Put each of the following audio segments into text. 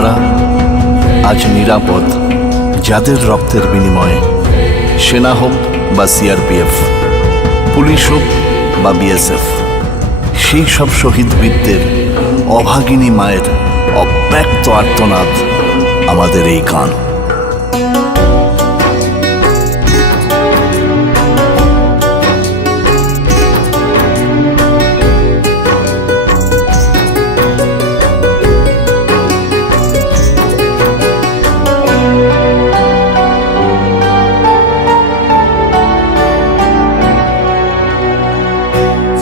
আমরা আজ নিরাপদ, যাদের রক্তের বিনিময়ে সেনা হোক বা সিআরপিএফ, পুলিশ হোক বা বিএসএফ, সেই সব শহীদ বীরদের অভাগিনী মায়ের অব্যক্ত আর্তনাদ আমাদের এই গান।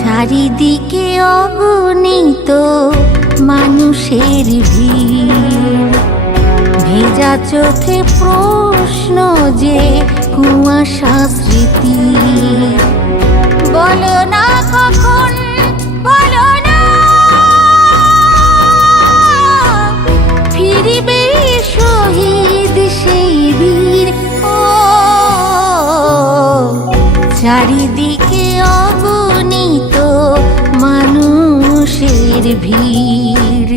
চারিদিকে অগণিত মানুষের ভিড়, ভেজা চোখে প্রশ্ন যে কুয়াশা স্মৃতি। বলো না কখন, বলো না ফিরিবে শহীদ সেই বীর। ও চারিদিকে অগণিত মানুষের ভিড়।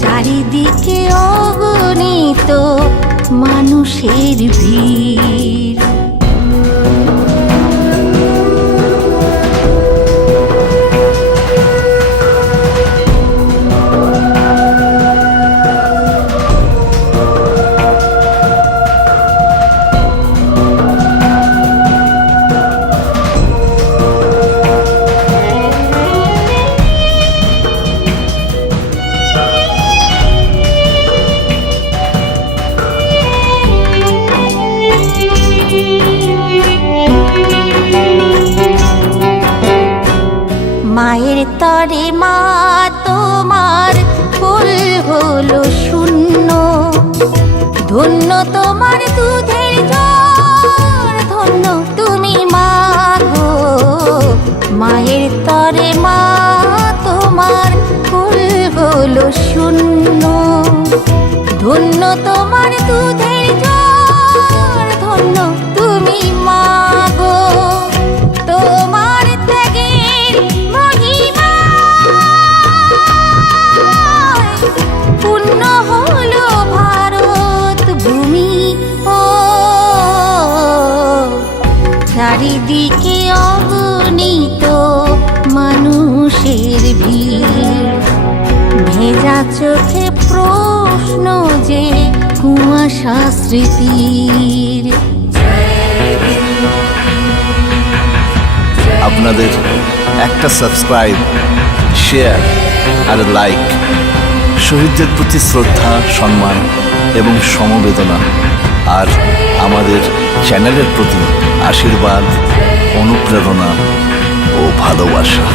চারিদিকে অগণিত মানুষের ভিড়। মায়ের তরে মা তোমার ফুল হলো শূন্য, ধন্য তোমার দুধের ঝড়, ধন্য তুমি মা গো। মায়ের তরে মা তোমার ফুল হলো শূন্য, ধন্য তোমার দুধের ঝড়, ধন্য তুমি মা গো। তোমার ত্যাগের মহিমা পূর্ণ হলো ভারত ভূমি। ও চারিদিকে অগণিত মানুষের ভিড়, ভেজা চোখে প্রশ্ন যে কুয়াশা স্মৃতির। আপনাদের একটা সাবস্ক্রাইব, শেয়ার আর লাইক শহীদদের প্রতি শ্রদ্ধা, সম্মান এবং সমবেদনা, আর আমাদের চ্যানেলের প্রতি আশীর্বাদ, অনুপ্রেরণা ও ভালোবাসা।